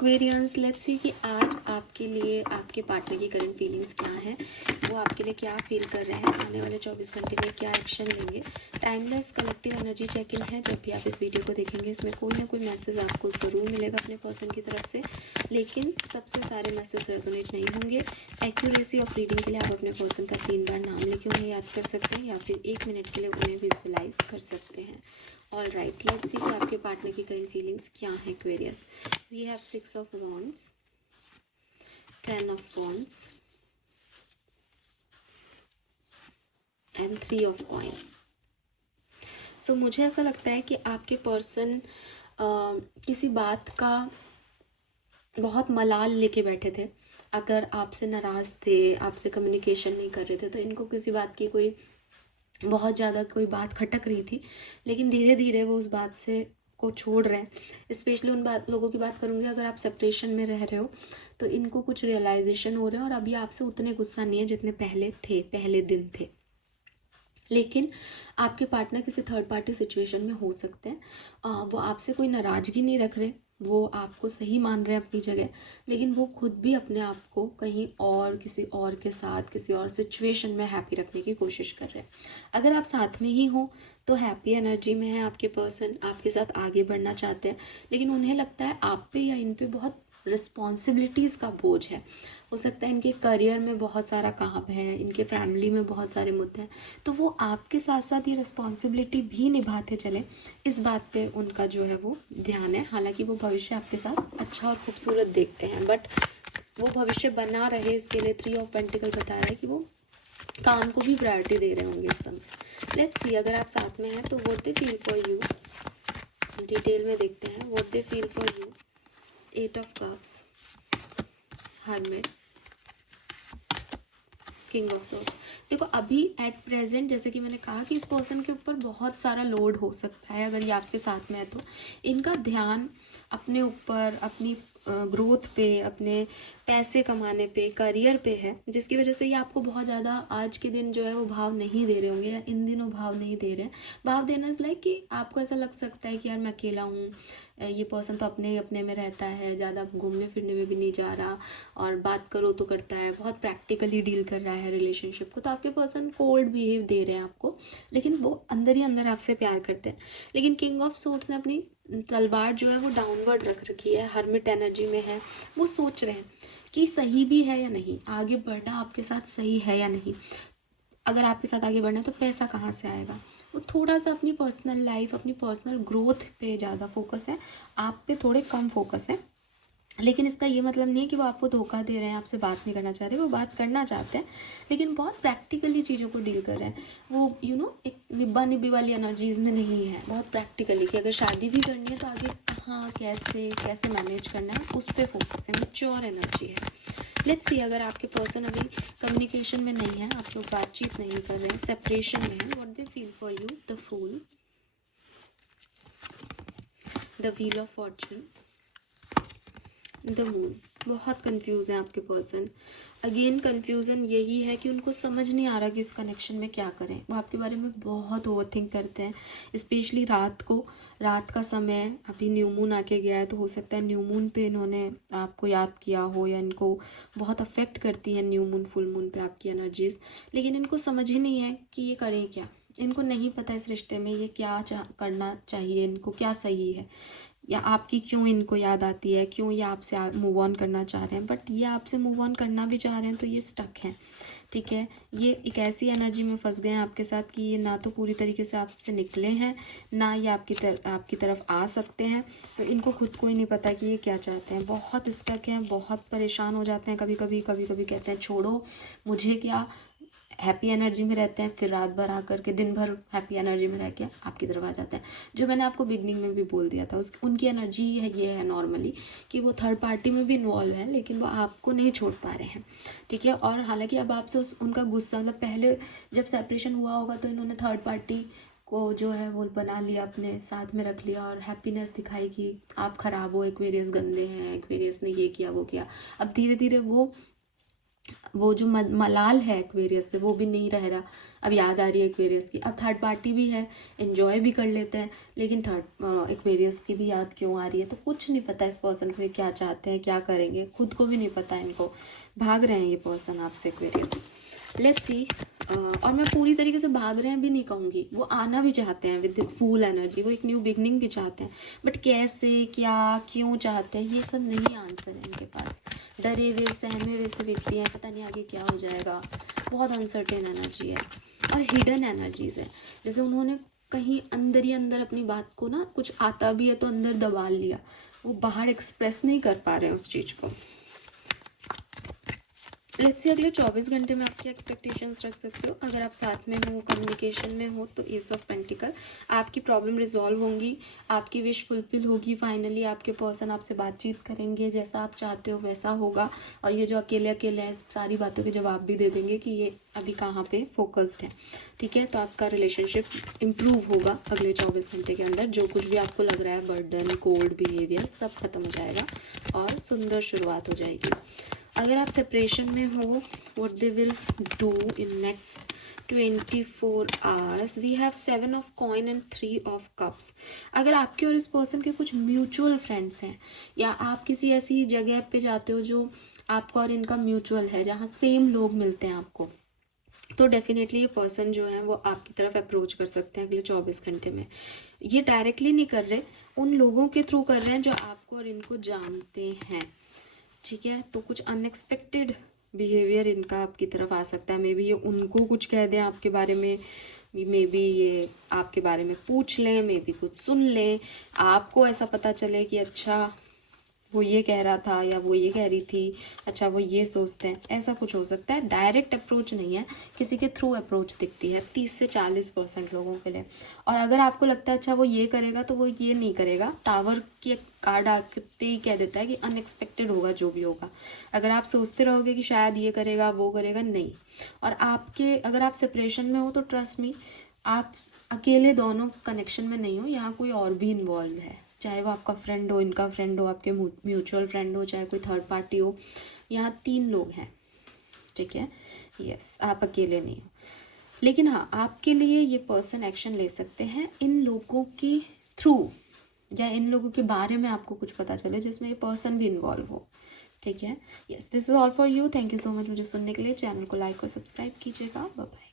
Aquarians, let's see कि आज आपके लिए आपके पार्टनर की करंट फीलिंग्स क्या हैं, वो आपके लिए क्या फील कर रहे हैं, आने वाले 24 घंटे में क्या एक्शन लेंगे। Timeless collective energy check in है। जब भी आप इस वीडियो को देखेंगे इसमें कोई ना कोई मैसेज आपको ज़रूर मिलेगा अपने पर्सन की तरफ से, लेकिन सबसे सारे मैसेज रेजोनेट नहीं होंगे। एक्यूरेसी ऑफ रीडिंग के लिए आप अपने पर्सन का 3 बार नाम लेके उन्हें याद कर सकते हैं या फिर 1 मिनट के लिए उन्हें विजुअलाइज कर सकते हैं। ऑल राइट, लेट्स सी कि आपके पार्टनर की करंट फीलिंग्स क्या है Aquarius. We have 6 of wands, 10 of wands and 3 of coin। So मुझे ऐसा लगता है कि आपके पर्सन किसी बात का बहुत मलाल लेके बैठे थे। अगर आपसे नाराज़ थे, आपसे कम्युनिकेशन नहीं कर रहे थे, तो इनको किसी बात की कोई बहुत ज़्यादा कोई बात खटक रही थी, लेकिन धीरे धीरे वो उस बात से को छोड़ रहे हैं। स्पेशली उन लोगों की बात करूँगी, अगर आप सेपरेशन में रह रहे हो तो इनको कुछ रियलाइजेशन हो रहा है और अभी आपसे उतने गुस्सा नहीं है जितने पहले थे, पहले दिन थे। लेकिन आपके पार्टनर किसी थर्ड पार्टी सिचुएशन में हो सकते हैं। वो आपसे कोई नाराज़गी नहीं रख रहे, वो आपको सही मान रहे हैं अपनी जगह, लेकिन वो खुद भी अपने आप को कहीं और किसी और के साथ किसी और सिचुएशन में हैप्पी रखने की कोशिश कर रहे हैं। अगर आप साथ में ही हो तो हैप्पी एनर्जी में है आपके पर्सन, आपके साथ आगे बढ़ना चाहते हैं, लेकिन उन्हें लगता है आप पे या इन पे बहुत रिस्पॉन्सिबिलिटीज़ का बोझ है। हो सकता है इनके करियर में बहुत सारा काम है, इनके फैमिली में बहुत सारे मुद्दे हैं, तो वो आपके साथ साथ ये रिस्पॉन्सिबिलिटी भी निभाते चले, इस बात पे उनका जो है वो ध्यान है। हालांकि वो भविष्य आपके साथ अच्छा और खूबसूरत देखते हैं, बट वो भविष्य बना रहे इसके लिए 3 ऑफ पेंटिकल बता रहा है कि वो काम को भी प्रायोरिटी दे रहे होंगे इस समय। लेट्स सी अगर आप साथ में हैं तो what they feel for you, detail में देखते हैं what they feel for you. 8 of cups, hermit, king of swords. देखो अभी एट प्रेजेंट जैसे कि मैंने कहा कि इस पर्सन के ऊपर बहुत सारा लोड हो सकता है, अगर ये आपके साथ में है तो इनका ध्यान अपने ऊपर, अपनी ग्रोथ पे, अपने पैसे कमाने पे, करियर पे है, जिसकी वजह से ये आपको बहुत ज़्यादा आज के दिन जो है वो भाव नहीं दे रहे होंगे, या इन दिनों भाव नहीं दे रहे हैं। भाव देना इज लाइक कि आपको ऐसा लग सकता है कि यार मैं अकेला हूँ, ये पर्सन तो अपने ही अपने में रहता है, ज़्यादा घूमने फिरने में भी नहीं जा रहा, और बात करो तो करता है, बहुत प्रैक्टिकली डील कर रहा है रिलेशनशिप को। तो आपके पर्सन कोल्ड बिहेव दे रहे हैं आपको, लेकिन वो अंदर ही अंदर आपसे प्यार करते हैं। लेकिन किंग ऑफ सोर्ड्स ने अपनी तलवार जो है वो डाउनवर्ड रख रखी है, हर्मिट एनर्जी में है। वो सोच रहे हैं कि सही भी है या नहीं, आगे बढ़ना आपके साथ सही है या नहीं। अगर आपके साथ आगे बढ़ना है तो पैसा कहाँ से आएगा। वो थोड़ा सा अपनी पर्सनल लाइफ, अपनी पर्सनल ग्रोथ पे ज़्यादा फोकस है, आप पे थोड़े कम फोकस है। लेकिन इसका ये मतलब नहीं है कि वो आपको धोखा दे रहे हैं, आपसे बात नहीं करना चाह रहे, वो बात करना चाहते हैं, लेकिन बहुत प्रैक्टिकली चीज़ों को डील कर रहे हैं। वो एक निब्बा निब्बी वाली एनर्जीज में नहीं है, बहुत प्रैक्टिकली कि अगर शादी भी करनी है तो आगे कहाँ कैसे कैसे मैनेज करना है उस पर फोकस है, मैच्योर एनर्जी है। लेट्स सी अगर आपके पर्सन अभी कम्युनिकेशन में नहीं है, आप लोग बातचीत नहीं कर रहे हैं, सेपरेशन में है, what they feel for you. The fool, the wheel of fortune, the moon. बहुत कंफ्यूज है आपके पर्सन। अगेन कंफ्यूजन यही है कि उनको समझ नहीं आ रहा कि इस कनेक्शन में क्या करें। वो आपके बारे में बहुत ओवरथिंक करते हैं, स्पेशली रात को, रात का समय। अभी न्यू मून आके गया है तो हो सकता है न्यू मून पे इन्होंने आपको याद किया हो, या इनको बहुत अफेक्ट करती है न्यू मून फुल मून पे आपकी एनर्जीज। लेकिन इनको समझ ही नहीं है कि ये करें क्या। इनको नहीं पता इस रिश्ते में ये क्या करना चाहिए, इनको क्या सही है, या आपकी क्यों इनको याद आती है, क्यों ये आपसे मूव ऑन करना चाह रहे हैं। बट ये आपसे मूव ऑन करना भी चाह रहे हैं तो ये स्टक हैं, ठीक है। ये एक ऐसी एनर्जी में फंस गए हैं आपके साथ कि ये ना तो पूरी तरीके से आपसे निकले हैं, ना ये आपकी तरफ आ सकते हैं। तो इनको खुद को ही नहीं पता कि ये क्या चाहते हैं, बहुत स्टक हैं, बहुत परेशान हो जाते हैं। कभी कभी कहते हैं छोड़ो मुझे क्या, हैप्पी एनर्जी में रहते हैं, फिर रात भर आकर के दिन भर हैप्पी एनर्जी में रह के आपकी तरफ आ जाते हैं। जो मैंने आपको बिगनिंग में भी बोल दिया था, उनकी एनर्जी है ये है नॉर्मली कि वो थर्ड पार्टी में भी इन्वॉल्व है, लेकिन वो आपको नहीं छोड़ पा रहे हैं, ठीक है। और हालांकि अब आपसे उनका गुस्सा, मतलब पहले जब सेपरेशन हुआ होगा तो इन्होंने थर्ड पार्टी को जो है वो बना लिया, अपने साथ में रख लिया, और हैप्पीनेस दिखाई कि आप खराब हो, एक्वेरियस गंदे हैं, एक्वेरियस ने ये किया वो किया। अब धीरे धीरे वो वो जो मलाल है एक्वेरियस से वो भी नहीं रह रहा। अब याद आ रही है एक्वेरियस की। अब थर्ड पार्टी भी है, एंजॉय भी कर लेते हैं, लेकिन थर्ड एक्वेरियस की भी याद क्यों आ रही है? तो कुछ नहीं पता इस पर्सन को, ये क्या चाहते हैं, क्या करेंगे, खुद को भी नहीं पता इनको। भाग रहे हैं ये पर्सन आपसे एक्वेरियस। Let's see. और मैं पूरी तरीके से भाग रहे हैं भी नहीं कहूँगी, वो आना भी चाहते हैं विद दिस फूल एनर्जी, वो एक न्यू बिगनिंग भी चाहते हैं, बट कैसे, क्या, क्यों चाहते हैं, ये सब नहीं आंसर है इनके पास। डरे हुए सहमे हुए से व्यक्ति हैं, पता नहीं आगे क्या हो जाएगा, बहुत अनसर्टेन एनर्जी है। और हिडन एनर्जीज है, जैसे उन्होंने कहीं अंदर ही अंदर अपनी बात को ना, कुछ आता भी है तो अंदर दबा लिया, वो बाहर एक्सप्रेस नहीं कर पा रहे हैं उस चीज़ को। लेट्स से अगले 24 घंटे में आपकी एक्सपेक्टेशंस रख सकते हो। अगर आप साथ में हो, कम्युनिकेशन में हो, तो एस ऑफ पेंटिकल, आपकी प्रॉब्लम रिजॉल्व होंगी, आपकी विश फुलफिल होगी। फाइनली आपके पर्सन आपसे बातचीत करेंगे, जैसा आप चाहते हो वैसा होगा। और ये जो अकेले अकेले हैं, सारी बातों के जवाब भी दे देंगे कि ये अभी कहाँ पे फोकस्ड है। ठीक है, तो आपका रिलेशनशिप इम्प्रूव होगा अगले 24 घंटे के अंदर। जो कुछ भी आपको लग रहा है बर्डन, कोल्ड बिहेवियर, सब खत्म हो जाएगा और सुंदर शुरुआत हो जाएगी। अगर आप सेपरेशन में हो, what they will do in next 24 hours, we have 7 of coin and 3 of cups. अगर आपके और इस पर्सन के कुछ म्यूचुअल फ्रेंड्स हैं, या आप किसी ऐसी जगह पे जाते हो जो आपका और इनका म्यूचुअल है, जहाँ सेम लोग मिलते हैं आपको, तो डेफिनेटली ये पर्सन जो है वो आपकी तरफ अप्रोच कर सकते हैं अगले 24 घंटे में। ये डायरेक्टली नहीं कर रहे, उन लोगों के थ्रू कर रहे हैं जो आपको और इनको जानते हैं। ठीक है, तो कुछ अनएक्सपेक्टेड बिहेवियर इनका आपकी तरफ आ सकता है। मे बी ये उनको कुछ कह दें आपके बारे में, मे बी ये आपके बारे में पूछ लें, मे बी कुछ सुन लें, आपको ऐसा पता चले कि अच्छा वो ये कह रहा था या वो ये कह रही थी, अच्छा वो ये सोचते हैं, ऐसा कुछ हो सकता है। डायरेक्ट अप्रोच नहीं है, किसी के थ्रू अप्रोच दिखती है 30 से 40% लोगों के लिए। और अगर आपको लगता है अच्छा वो ये करेगा, तो वो ये नहीं करेगा। टावर की कार्ड आते ही कह देता है कि अनएक्सपेक्टेड होगा जो भी होगा। अगर आप सोचते रहोगे कि शायद ये करेगा वो करेगा, नहीं। और आपके अगर आप सेपरेशन में हो तो ट्रस्ट मी, आप अकेले दोनों कनेक्शन में नहीं हो, यहाँ कोई और भी इन्वॉल्व है। चाहे वो आपका फ्रेंड हो, इनका फ्रेंड हो, आपके म्यूचुअल फ्रेंड हो, चाहे कोई थर्ड पार्टी हो, यहाँ 3 लोग हैं। ठीक है, यस, आप अकेले नहीं हो। लेकिन हाँ, आपके लिए ये पर्सन एक्शन ले सकते हैं इन लोगों के थ्रू, या इन लोगों के बारे में आपको कुछ पता चले जिसमें ये पर्सन भी इन्वॉल्व हो। ठीक है, yes, this is all for you. Thank you so much मुझे सुनने के लिए। चैनल को लाइक और सब्सक्राइब कीजिएगा। Bye bye.